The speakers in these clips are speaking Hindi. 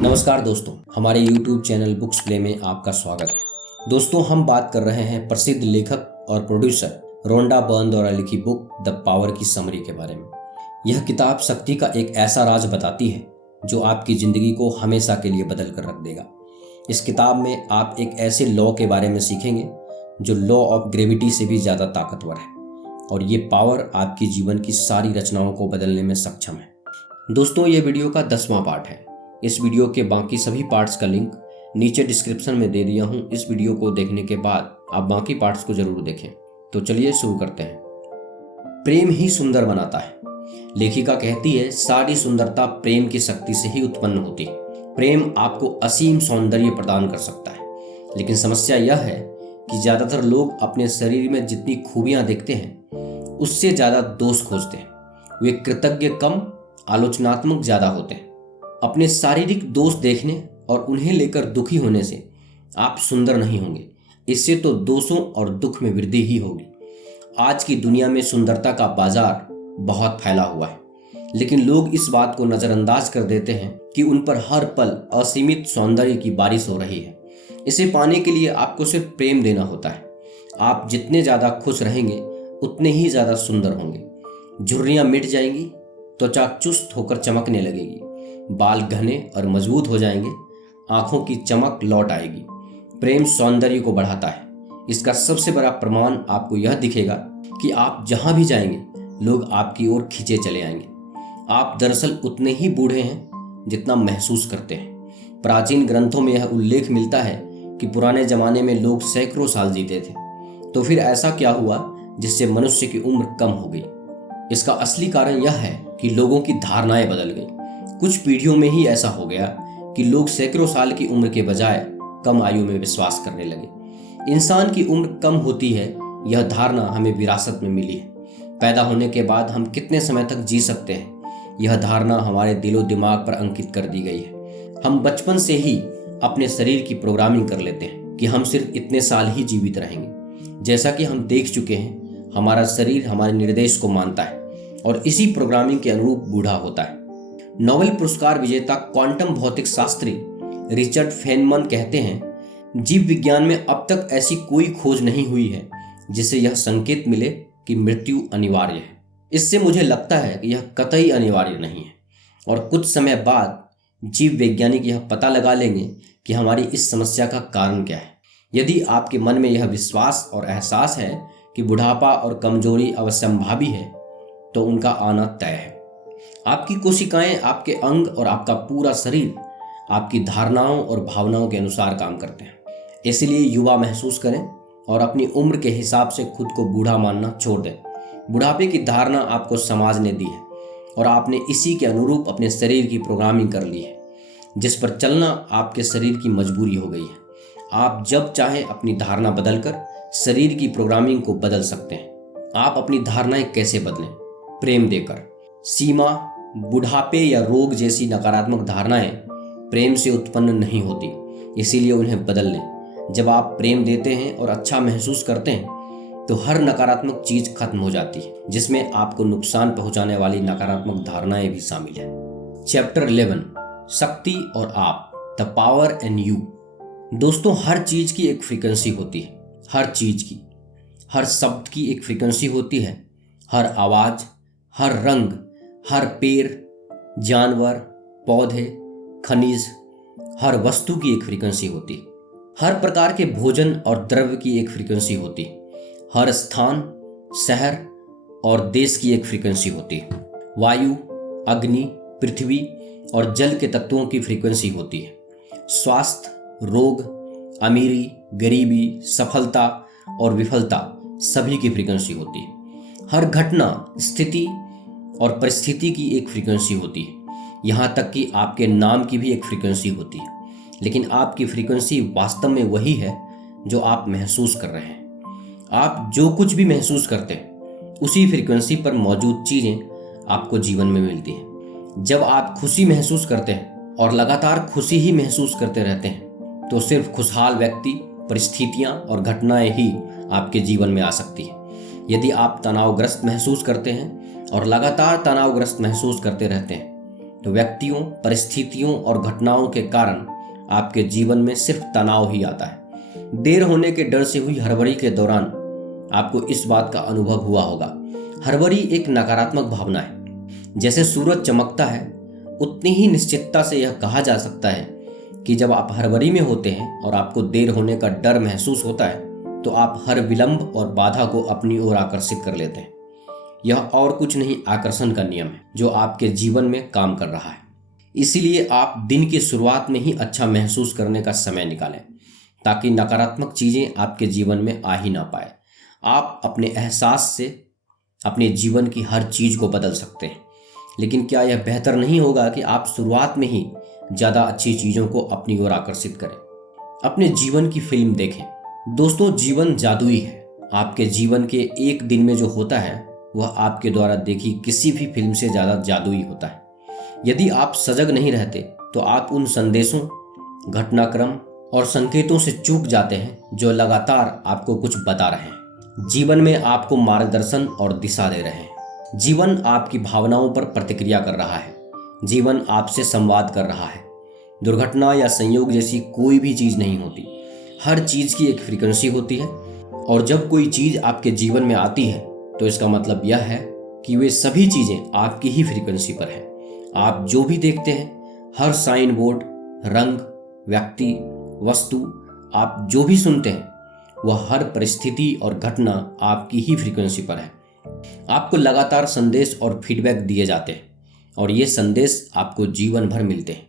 नमस्कार दोस्तों, हमारे YouTube चैनल बुक्स प्ले में आपका स्वागत है। दोस्तों, हम बात कर रहे हैं प्रसिद्ध लेखक और प्रोड्यूसर रोंडा बर्न द्वारा लिखी बुक द पावर की समरी के बारे में। यह किताब शक्ति का एक ऐसा राज बताती है जो आपकी ज़िंदगी को हमेशा के लिए बदल कर रख देगा। इस किताब में आप एक ऐसे लॉ के बारे में सीखेंगे जो लॉ ऑफ ग्रेविटी से भी ज़्यादा ताकतवर है, और ये पावर आपकी जीवन की सारी रचनाओं को बदलने में सक्षम है। दोस्तों, ये वीडियो का 10वां पार्ट है। इस वीडियो के बाकी सभी पार्ट्स का लिंक नीचे डिस्क्रिप्शन में दे दिया हूँ। इस वीडियो को देखने के बाद आप बाकी पार्ट्स को जरूर देखें। तो चलिए शुरू करते हैं। प्रेम ही सुंदर बनाता है। लेखिका कहती है, सारी सुंदरता प्रेम की शक्ति से ही उत्पन्न होती है। प्रेम आपको असीम सौंदर्य प्रदान कर सकता है, लेकिन समस्या यह है कि ज़्यादातर लोग अपने शरीर में जितनी खूबियाँ देखते हैं उससे ज़्यादा दोष खोजते हैं। वे कृतज्ञ कम, आलोचनात्मक ज़्यादा होते हैं। अपने शारीरिक दोष देखने और उन्हें लेकर दुखी होने से आप सुंदर नहीं होंगे, इससे तो दोषों और दुख में वृद्धि ही होगी। आज की दुनिया में सुंदरता का बाजार बहुत फैला हुआ है, लेकिन लोग इस बात को नज़रअंदाज कर देते हैं कि उन पर हर पल असीमित सौंदर्य की बारिश हो रही है। इसे पाने के लिए आपको सिर्फ प्रेम देना होता है। आप जितने ज़्यादा खुश रहेंगे उतने ही ज़्यादा सुंदर होंगे। झुर्रियाँ मिट जाएंगी, त्वचा चुस्त होकर चमकने लगेगी, बाल घने और मजबूत हो जाएंगे, आंखों की चमक लौट आएगी। प्रेम सौंदर्य को बढ़ाता है। इसका सबसे बड़ा प्रमाण आपको यह दिखेगा कि आप जहां भी जाएंगे लोग आपकी ओर खींचे चले आएंगे। आप दरअसल उतने ही बूढ़े हैं जितना महसूस करते हैं। प्राचीन ग्रंथों में यह उल्लेख मिलता है कि पुराने जमाने में लोग सैकड़ों साल जीते थे। तो फिर ऐसा क्या हुआ जिससे मनुष्य की उम्र कम हो गई? इसका असली कारण यह है कि लोगों की धारणाएं बदल गई। कुछ पीढ़ियों में ही ऐसा हो गया कि लोग सैकड़ों साल की उम्र के बजाय कम आयु में विश्वास करने लगे। इंसान की उम्र कम होती है, यह धारणा हमें विरासत में मिली है। पैदा होने के बाद हम कितने समय तक जी सकते हैं, यह धारणा हमारे दिलो दिमाग पर अंकित कर दी गई है। हम बचपन से ही अपने शरीर की प्रोग्रामिंग कर लेते हैं कि हम सिर्फ इतने साल ही जीवित रहेंगे। जैसा कि हम देख चुके हैं, हमारा शरीर हमारे निर्देश को मानता है और इसी प्रोग्रामिंग के अनुरूप बूढ़ा होता है। नोबेल पुरस्कार विजेता क्वांटम भौतिक शास्त्री रिचर्ड फेनमन कहते हैं, जीव विज्ञान में अब तक ऐसी कोई खोज नहीं हुई है जिससे यह संकेत मिले कि मृत्यु अनिवार्य है। इससे मुझे लगता है कि यह कतई अनिवार्य नहीं है, और कुछ समय बाद जीव वैज्ञानिक यह पता लगा लेंगे कि हमारी इस समस्या का कारण क्या है। यदि आपके मन में यह विश्वास और एहसास है कि बुढ़ापा और कमजोरी अवश्यंभावी है, तो उनका आना तय है। आपकी कोशिकाएं, आपके अंग और आपका पूरा शरीर आपकी धारणाओं और भावनाओं के अनुसार काम करते हैं। इसलिए युवा महसूस करें और अपनी उम्र के हिसाब से खुद को बूढ़ा मानना छोड़ दें। बुढ़ापे की धारणा आपको समाज ने दी है और आपने इसी के अनुरूप अपने शरीर की प्रोग्रामिंग कर ली है, जिस पर चलना आपके शरीर की मजबूरी हो गई है। आप जब चाहें अपनी धारणा बदलकर शरीर की प्रोग्रामिंग को बदल सकते हैं। आप अपनी धारणाएं कैसे बदलें? प्रेम देकर। सीमा, बुढ़ापे या रोग जैसी नकारात्मक धारणाएं प्रेम से उत्पन्न नहीं होती, इसीलिए उन्हें बदल लें। जब आप प्रेम देते हैं और अच्छा महसूस करते हैं तो हर नकारात्मक चीज खत्म हो जाती है, जिसमें आपको नुकसान पहुंचाने वाली नकारात्मक धारणाएं भी शामिल हैं। चैप्टर 11, शक्ति और आप, द पावर एंड यू। दोस्तों, हर चीज की एक फ्रीक्वेंसी होती है। हर चीज की, हर शब्द की एक फ्रीक्वेंसी होती है। हर आवाज, हर रंग, हर पेड़, जानवर, पौधे, खनिज, हर वस्तु की एक फ्रीक्वेंसी होती है। हर प्रकार के भोजन और द्रव्य की एक फ्रीक्वेंसी होती है। हर स्थान, शहर और देश की एक फ्रीक्वेंसी होती है। वायु, अग्नि, पृथ्वी और जल के तत्वों की फ्रीक्वेंसी होती है। स्वास्थ्य, रोग, अमीरी, गरीबी, सफलता और विफलता सभी की फ्रीक्वेंसी होती है। हर घटना, स्थिति और परिस्थिति की एक फ्रीक्वेंसी होती है। यहाँ तक कि आपके नाम की भी एक फ्रीक्वेंसी होती है। लेकिन आपकी फ्रीक्वेंसी वास्तव में वही है जो आप महसूस कर रहे हैं। आप जो कुछ भी महसूस करते हैं उसी फ्रीक्वेंसी पर मौजूद चीज़ें आपको जीवन में मिलती हैं। जब आप खुशी महसूस करते हैं और लगातार खुशी ही महसूस करते रहते हैं तो सिर्फ खुशहाल व्यक्ति, परिस्थितियाँ और घटनाएं ही आपके जीवन में आ सकती हैं। यदि आप तनावग्रस्त महसूस करते हैं और लगातार तनावग्रस्त महसूस करते रहते हैं तो व्यक्तियों, परिस्थितियों और घटनाओं के कारण आपके जीवन में सिर्फ तनाव ही आता है। देर होने के डर से हुई हड़बड़ी के दौरान आपको इस बात का अनुभव हुआ होगा। हड़बड़ी एक नकारात्मक भावना है। जैसे सूरज चमकता है, उतनी ही निश्चितता से यह कहा जा सकता है कि जब आप हड़बड़ी में होते हैं और आपको देर होने का डर महसूस होता है, तो आप हर विलंब और बाधा को अपनी ओर आकर्षित कर लेते हैं। यह और कुछ नहीं, आकर्षण का नियम है जो आपके जीवन में काम कर रहा है। इसीलिए आप दिन की शुरुआत में ही अच्छा महसूस करने का समय निकालें, ताकि नकारात्मक चीजें आपके जीवन में आ ही ना पाए। आप अपने एहसास से अपने जीवन की हर चीज को बदल सकते हैं, लेकिन क्या यह बेहतर नहीं होगा कि आप शुरुआत में ही ज्यादा अच्छी चीजों को अपनी ओर आकर्षित करें? अपने जीवन की फिल्म देखें। दोस्तों, जीवन जादुई है। आपके जीवन के एक दिन में जो होता है वह आपके द्वारा देखी किसी भी फिल्म से ज्यादा जादुई होता है। यदि आप सजग नहीं रहते तो आप उन संदेशों, घटनाक्रम और संकेतों से चूक जाते हैं जो लगातार आपको कुछ बता रहे हैं, जीवन में आपको मार्गदर्शन और दिशा दे रहे हैं। जीवन आपकी भावनाओं पर प्रतिक्रिया कर रहा है। जीवन आपसे संवाद कर रहा है। दुर्घटना या संयोग जैसी कोई भी चीज नहीं होती। हर चीज की एक फ्रीक्वेंसी होती है, और जब कोई चीज आपके जीवन में आती है तो इसका मतलब यह है कि वे सभी चीजें आपकी ही फ्रीक्वेंसी पर हैं। आप जो भी देखते हैं, हर साइन बोर्ड, रंग, व्यक्ति, वस्तु, आप जो भी सुनते हैं, वह हर परिस्थिति और घटना आपकी ही फ्रीक्वेंसी पर है। आपको लगातार संदेश और फीडबैक दिए जाते हैं, और ये संदेश आपको जीवन भर मिलते हैं।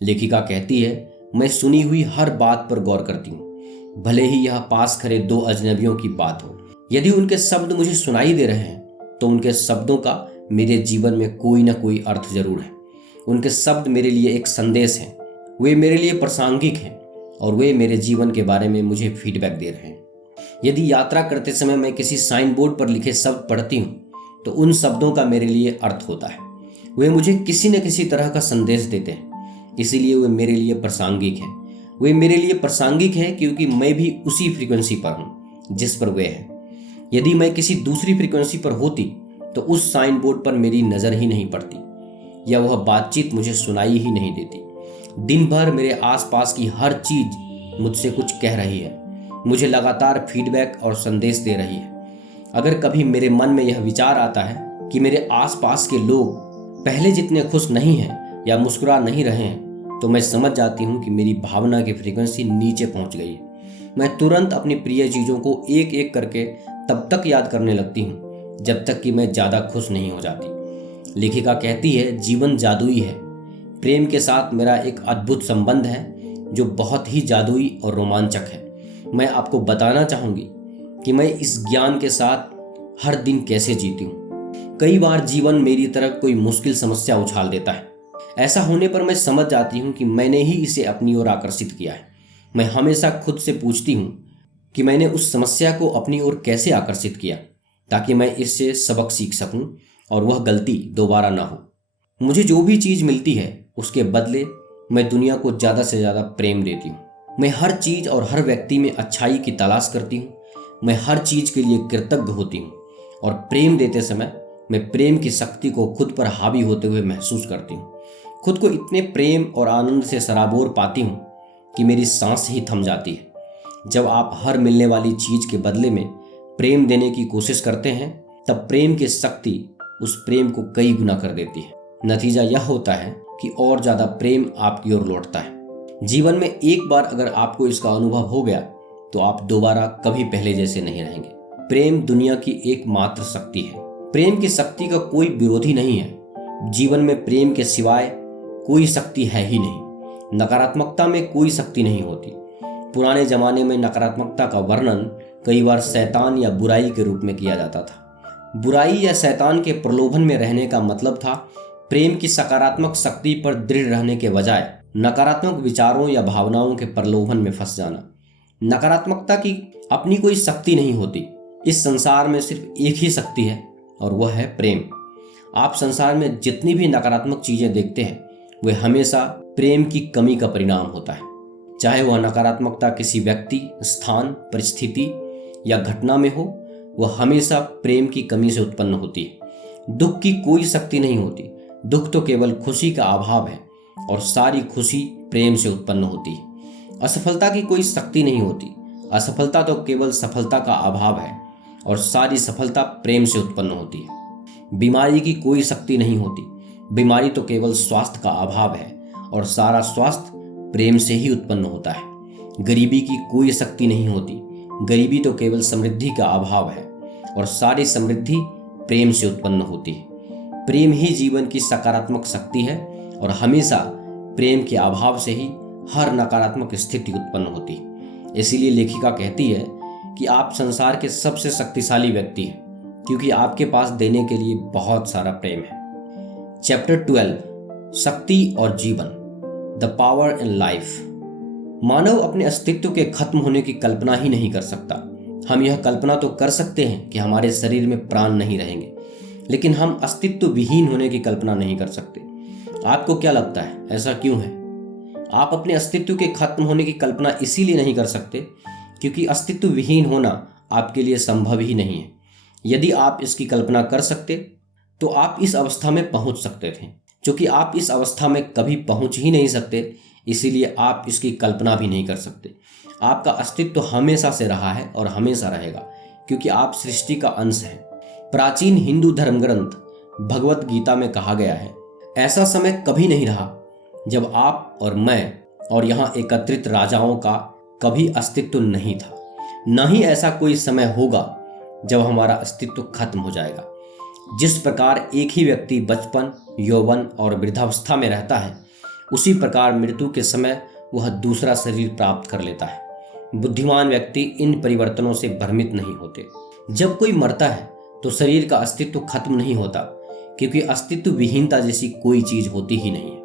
लेखिका कहती है, मैं सुनी हुई हर बात पर गौर करती हूँ, भले ही यह पास खड़े दो अजनबियों की बात हो। यदि उनके शब्द मुझे सुनाई दे रहे हैं तो उनके शब्दों का मेरे जीवन में कोई ना कोई अर्थ जरूर है। उनके शब्द मेरे लिए एक संदेश है। वे मेरे लिए प्रासंगिक हैं, और वे मेरे जीवन के बारे में मुझे फीडबैक दे रहे हैं। यदि यात्रा करते समय मैं किसी साइन बोर्ड पर लिखे शब्द पढ़ती हूँ तो उन शब्दों का मेरे लिए अर्थ होता है। वे मुझे किसी न किसी तरह का संदेश देते हैं, इसीलिए वे मेरे लिए प्रासंगिक हैं। वे मेरे लिए प्रासंगिक हैं क्योंकि मैं भी उसी फ्रीक्वेंसी पर हूँ जिस पर वे हैं। यदि मैं किसी दूसरी फ्रीक्वेंसी पर होती तो उस साइन बोर्ड पर मेरी नज़र ही नहीं पड़ती, या वह बातचीत मुझे सुनाई ही नहीं देती। दिन भर मेरे आसपास की हर चीज मुझसे कुछ कह रही है, मुझे लगातार फीडबैक और संदेश दे रही है। अगर कभी मेरे मन में यह विचार आता है कि मेरे आसपास के लोग पहले जितने खुश नहीं हैं या मुस्कुरा नहीं रहे हैं, तो मैं समझ जाती हूँ कि मेरी भावना की फ्रीक्वेंसी नीचे पहुँच गई है। मैं तुरंत अपनी प्रिय चीज़ों को एक एक करके तब तक याद करने लगती हूँ जब तक कि मैं ज़्यादा खुश नहीं हो जाती। लेखिका कहती है, जीवन जादुई है। प्रेम के साथ मेरा एक अद्भुत संबंध है जो बहुत ही जादुई और रोमांचक है। मैं आपको बताना चाहूँगी कि मैं इस ज्ञान के साथ हर दिन कैसे जीती हूँ। कई बार जीवन मेरी तरफ कोई मुश्किल समस्या उछाल देता है। ऐसा होने पर मैं समझ जाती हूँ कि मैंने ही इसे अपनी ओर आकर्षित किया है। मैं हमेशा खुद से पूछती हूँ कि मैंने उस समस्या को अपनी ओर कैसे आकर्षित किया, ताकि मैं इससे सबक सीख सकूं और वह गलती दोबारा ना हो। मुझे जो भी चीज़ मिलती है उसके बदले मैं दुनिया को ज़्यादा से ज़्यादा प्रेम देती हूँ। मैं हर चीज़ और हर व्यक्ति में अच्छाई की तलाश करती हूँ। मैं हर चीज़ के लिए कृतज्ञ होती हूँ, और प्रेम देते समय मैं प्रेम की शक्ति को खुद पर हावी होते हुए महसूस करती हूँ। खुद को इतने प्रेम और आनंद से सराबोर पाती हूँ कि मेरी सांस ही थम जाती है। जब आप हर मिलने वाली चीज के बदले में प्रेम देने की कोशिश करते हैं, तब प्रेम की शक्ति उस प्रेम को कई गुना कर देती है। नतीजा यह होता है कि और ज्यादा प्रेम आपकी ओर लौटता है। जीवन में एक बार अगर आपको इसका अनुभव हो गया तो आप दोबारा कभी पहले जैसे नहीं रहेंगे। प्रेम दुनिया की एकमात्र शक्ति है। प्रेम की शक्ति का कोई विरोधी नहीं है। जीवन में प्रेम के सिवाय कोई शक्ति है ही नहीं। नकारात्मकता में कोई शक्ति नहीं होती। पुराने जमाने में नकारात्मकता का वर्णन कई बार शैतान या बुराई के रूप में किया जाता था। बुराई या शैतान के प्रलोभन में रहने का मतलब था प्रेम की सकारात्मक शक्ति पर दृढ़ रहने के बजाय नकारात्मक विचारों या भावनाओं के प्रलोभन में फंस जाना। नकारात्मकता की अपनी कोई शक्ति नहीं होती। इस संसार में सिर्फ एक ही शक्ति है, और वह है प्रेम। आप संसार में जितनी भी नकारात्मक चीजें देखते हैं वे हमेशा प्रेम की कमी का परिणाम होता है। चाहे वह नकारात्मकता किसी व्यक्ति, स्थान, परिस्थिति या घटना में हो, वह हमेशा प्रेम की कमी से उत्पन्न होती है। दुख की कोई शक्ति नहीं होती, दुख तो केवल खुशी का अभाव है और सारी खुशी प्रेम से उत्पन्न होती है। असफलता की कोई शक्ति नहीं होती। असफलता तो केवल सफलता का अभाव है और सारी सफलता प्रेम से उत्पन्न होती है। बीमारी की कोई शक्ति नहीं होती। बीमारी तो केवल स्वास्थ्य का अभाव है और सारा स्वास्थ्य प्रेम से ही उत्पन्न होता है। गरीबी की कोई शक्ति नहीं होती। गरीबी तो केवल समृद्धि का अभाव है और सारी समृद्धि प्रेम से उत्पन्न होती है। प्रेम ही जीवन की सकारात्मक शक्ति है और हमेशा प्रेम के अभाव से ही हर नकारात्मक स्थिति उत्पन्न होती है। इसीलिए लेखिका कहती है कि आप संसार के सबसे शक्तिशाली व्यक्ति हैं, क्योंकि आपके पास देने के लिए बहुत सारा प्रेम है। चैप्टर 12, शक्ति और जीवन, द पावर इन लाइफ। मानव अपने अस्तित्व के खत्म होने की कल्पना ही नहीं कर सकता। हम यह कल्पना तो कर सकते हैं कि हमारे शरीर में प्राण नहीं रहेंगे, लेकिन हम अस्तित्व विहीन होने की कल्पना नहीं कर सकते। आपको क्या लगता है, ऐसा क्यों है? आप अपने अस्तित्व के खत्म होने की कल्पना इसीलिए नहीं कर सकते क्योंकि अस्तित्व विहीन होना आपके लिए संभव ही नहीं है। यदि आप इसकी कल्पना कर सकते तो आप इस अवस्था में पहुंच सकते थे। क्योंकि आप इस अवस्था में कभी पहुंच ही नहीं सकते, इसीलिए आप इसकी कल्पना भी नहीं कर सकते। आपका अस्तित्व हमेशा से रहा है और हमेशा रहेगा, क्योंकि आप सृष्टि का अंश हैं। प्राचीन हिंदू धर्म ग्रंथ भगवत गीता में कहा गया है, ऐसा समय कभी नहीं रहा जब आप और मैं और यहाँ एकत्रित राजाओं का कभी अस्तित्व नहीं था। न ही ऐसा कोई समय होगा जब हमारा अस्तित्व खत्म हो जाएगा। जिस प्रकार एक ही व्यक्ति बचपन, यौवन और वृद्धावस्था में रहता है, उसी प्रकार मृत्यु के समय वह दूसरा शरीर प्राप्त कर लेता है। बुद्धिमान व्यक्ति इन परिवर्तनों से भ्रमित नहीं होते। जब कोई मरता है तो शरीर का अस्तित्व खत्म नहीं होता, क्योंकि अस्तित्व विहीनता जैसी कोई चीज होती ही नहीं है।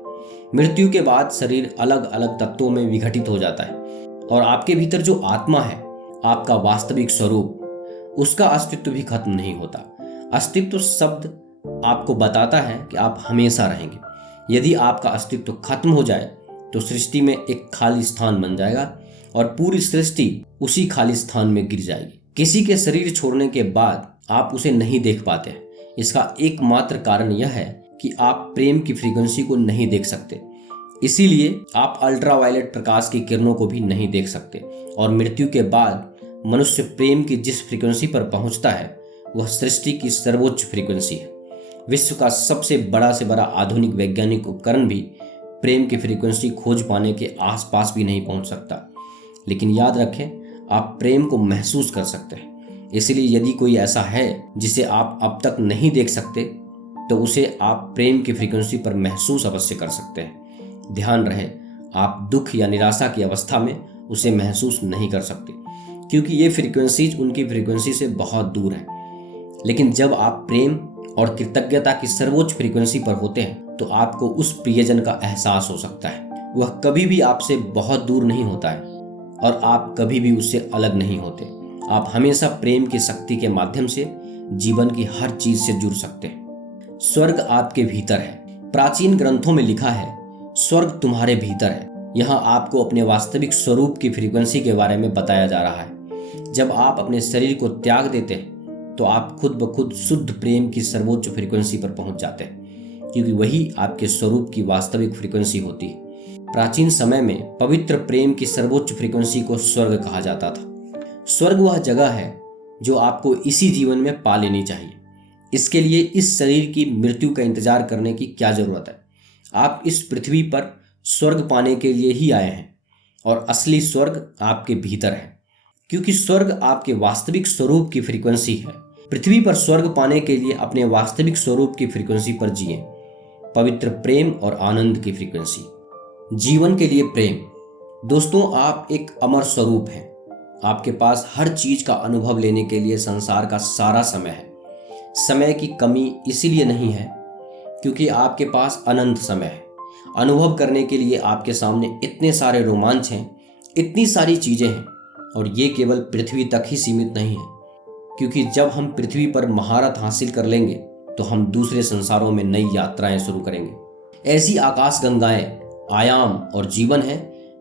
मृत्यु के बाद शरीर अलग अलग तत्वों में विघटित हो जाता है और आपके भीतर जो आत्मा है, आपका वास्तविक स्वरूप, उसका अस्तित्व भी खत्म नहीं होता। अस्तित्व शब्द आपको बताता है कि आप हमेशा रहेंगे। यदि आपका अस्तित्व खत्म हो जाए तो सृष्टि में एक खाली स्थान बन जाएगा और पूरी सृष्टि उसी खाली स्थान में गिर जाएगी। किसी के शरीर छोड़ने के बाद आप उसे नहीं देख पाते। इसका एकमात्र कारण यह है कि आप प्रेम की फ्रीक्वेंसी को नहीं देख सकते। इसीलिए आप अल्ट्रावायलेट प्रकाश की किरणों को भी नहीं देख सकते। और मृत्यु के बाद मनुष्य प्रेम की जिस फ्रीक्वेंसी पर पहुंचता है, वह सृष्टि की सर्वोच्च फ्रीक्वेंसी है। विश्व का सबसे बड़ा से बड़ा आधुनिक वैज्ञानिक उपकरण भी प्रेम की फ्रीक्वेंसी खोज पाने के आसपास भी नहीं पहुंच सकता। लेकिन याद रखें, आप प्रेम को महसूस कर सकते हैं। इसलिए यदि कोई ऐसा है जिसे आप अब तक नहीं देख सकते, तो उसे आप प्रेम की फ्रीक्वेंसी पर महसूस अवश्य कर सकते हैं। ध्यान रहे, आप दुख या निराशा की अवस्था में उसे महसूस नहीं कर सकते, क्योंकि ये फ्रीक्वेंसीज उनकी फ्रीक्वेंसी से बहुत दूर है। लेकिन जब आप प्रेम और कृतज्ञता की सर्वोच्च फ्रीक्वेंसी पर होते हैं, तो आपको उस प्रियजन का एहसास हो सकता है। वह कभी भी आपसे बहुत दूर नहीं होता है और आप कभी भी उससे अलग नहीं होते। आप हमेशा प्रेम की शक्ति के माध्यम से जीवन की हर चीज से जुड़ सकते हैं। स्वर्ग आपके भीतर है। प्राचीन ग्रंथों में लिखा है, स्वर्ग तुम्हारे भीतर है। यहाँ आपको अपने वास्तविक स्वरूप की फ्रीक्वेंसी के बारे में बताया जा रहा है। जब आप अपने शरीर को त्याग देते हैं, तो आप खुद ब खुद शुद्ध प्रेम की सर्वोच्च फ्रीक्वेंसी पर पहुंच जाते हैं, क्योंकि वही आपके स्वरूप की वास्तविक फ्रीक्वेंसी होती है। प्राचीन समय में पवित्र प्रेम की सर्वोच्च फ्रीक्वेंसी को स्वर्ग कहा जाता था। स्वर्ग वह जगह है जो आपको इसी जीवन में पा लेनी चाहिए। इसके लिए इस शरीर की मृत्यु का इंतजार करने की क्या जरूरत है? आप इस पृथ्वी पर स्वर्ग पाने के लिए ही आए हैं और असली स्वर्ग आपके भीतर है, क्योंकि स्वर्ग आपके वास्तविक स्वरूप की फ्रीक्वेंसी है। पृथ्वी पर स्वर्ग पाने के लिए अपने वास्तविक स्वरूप की फ्रीक्वेंसी पर जिएं, पवित्र प्रेम और आनंद की फ्रीक्वेंसी। जीवन के लिए प्रेम। दोस्तों, आप एक अमर स्वरूप हैं। आपके पास हर चीज का अनुभव लेने के लिए संसार का सारा समय है। समय की कमी इसीलिए नहीं है क्योंकि आपके पास अनंत समय है। अनुभव करने के लिए आपके सामने इतने सारे रोमांच हैं, इतनी सारी चीजें हैं, और ये केवल पृथ्वी तक ही सीमित नहीं है, क्योंकि जब हम पृथ्वी पर महारत हासिल कर लेंगे तो हम दूसरे संसारों में नई यात्राएं शुरू करेंगे। ऐसी आकाश गंगाएं, आयाम और जीवन है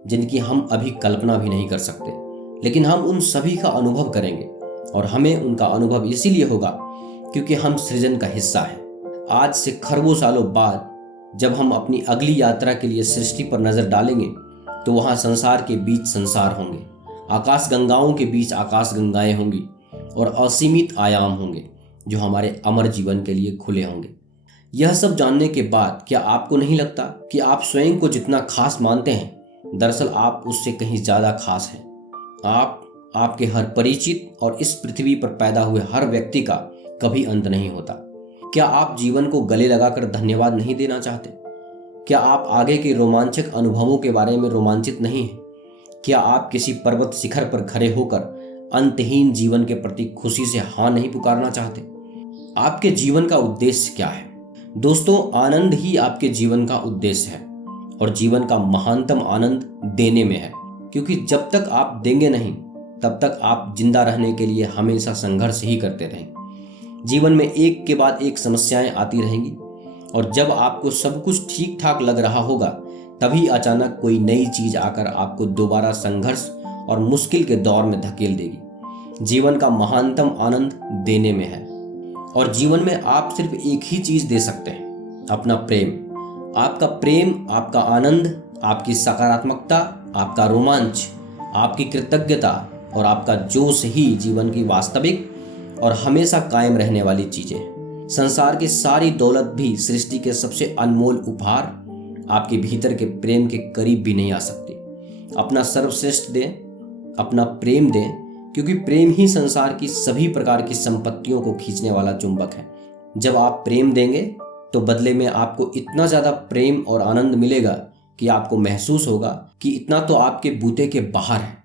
जिनकी हम अभी कल्पना भी नहीं कर सकते, लेकिन हम उन सभी का अनुभव करेंगे। और हमें उनका अनुभव इसीलिए होगा क्योंकि हम सृजन का हिस्सा हैं। आज से खरबों सालों बाद जब हम अपनी अगली यात्रा के लिए सृष्टि पर नजर डालेंगे तो वहां संसार के बीच संसार होंगे, आकाश गंगाओं के बीच आकाश गंगाएं होंगी और असीमित आयाम होंगे जो हमारे अमर जीवन के लिए खुले होंगे। यह सब जानने के बाद क्या आपको नहीं लगता कि आप स्वयं को जितना खास मानते हैं, दरअसल आप उससे कहीं ज्यादा खास हैं। आपके हर परिचित और इस पृथ्वी पर पैदा हुए हर व्यक्ति का कभी अंत नहीं होता। क्या आप जीवन को गले लगाकर धन्यवाद नहीं देना चाहते? क्या आप आगे के रोमांचक अनुभवों के बारे में रोमांचित नहीं हैं? क्या आप किसी पर्वत शिखर पर खड़े होकर अंतहीन जीवन के प्रति खुशी से हाँ नहीं पुकारना चाहते? आपके जीवन का उद्देश्य क्या है? दोस्तों, आनंद ही आपके जीवन का उद्देश्य है और जीवन का महानतम आनंद देने में है, क्योंकि जब तक आप देंगे नहीं तब तक आप जिंदा रहने के लिए हमेशा संघर्ष ही करते रहेंगे। जीवन में एक के बाद एक समस्याएं आती रहेंगी और जब आपको सब कुछ ठीक ठाक लग रहा होगा तभी अचानक कोई नई चीज आकर आपको दोबारा संघर्ष और मुश्किल के दौर में धकेल देगी। जीवन का महानतम आनंद देने में है और जीवन में आप सिर्फ एक ही चीज दे सकते हैं, अपना प्रेम। आपका प्रेम, आपका आनंद, आपकी सकारात्मकता, आपका रोमांच, आपकी कृतज्ञता और आपका जोश ही जीवन की वास्तविक और हमेशा कायम रहने वाली चीजें हैं। संसार की सारी दौलत भी, सृष्टि के सबसे अनमोल उपहार आपके भीतर के प्रेम के करीब भी नहीं आ सकती। अपना सर्वश्रेष्ठ दें, अपना प्रेम दें, क्योंकि प्रेम ही संसार की सभी प्रकार की संपत्तियों को खींचने वाला चुंबक है। जब आप प्रेम देंगे तो बदले में आपको इतना ज्यादा प्रेम और आनंद मिलेगा कि आपको महसूस होगा कि इतना तो आपके बूते के बाहर है,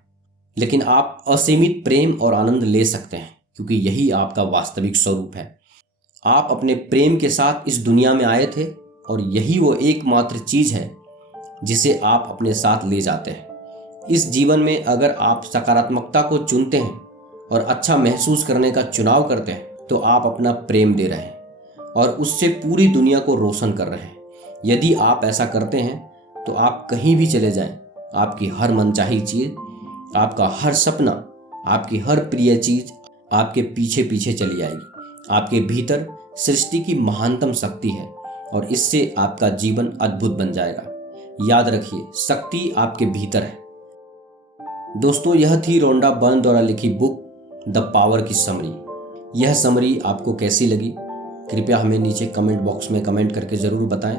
लेकिन आप असीमित प्रेम और आनंद ले सकते हैं, क्योंकि यही आपका वास्तविक स्वरूप है। आप अपने प्रेम के साथ इस दुनिया में आए थे और यही वो एकमात्र चीज है जिसे आप अपने साथ ले जाते हैं। इस जीवन में अगर आप सकारात्मकता को चुनते हैं और अच्छा महसूस करने का चुनाव करते हैं तो आप अपना प्रेम दे रहे हैं और उससे पूरी दुनिया को रोशन कर रहे हैं। यदि आप ऐसा करते हैं तो आप कहीं भी चले जाएं, आपकी हर मनचाही चीज, आपका हर सपना, आपकी हर प्रिय चीज आपके पीछे पीछे चली आएगी। आपके भीतर सृष्टि की महानतम शक्ति है और इससे आपका जीवन अद्भुत बन जाएगा। याद रखिए, शक्ति आपके भीतर है। दोस्तों, यह थी रोंडा बर्न द्वारा लिखी बुक द पावर की समरी। यह समरी आपको कैसी लगी कृपया हमें नीचे कमेंट बॉक्स में कमेंट करके ज़रूर बताएं।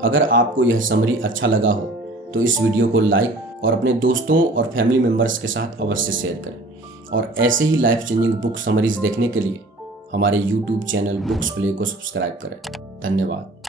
अगर आपको यह समरी अच्छा लगा हो तो इस वीडियो को लाइक और अपने दोस्तों और फैमिली मेम्बर्स के साथ अवश्य शेयर करें और ऐसे ही लाइफ चेंजिंग बुक समरीज देखने के लिए हमारे YouTube चैनल बुक्स प्ले को सब्सक्राइब करें। धन्यवाद।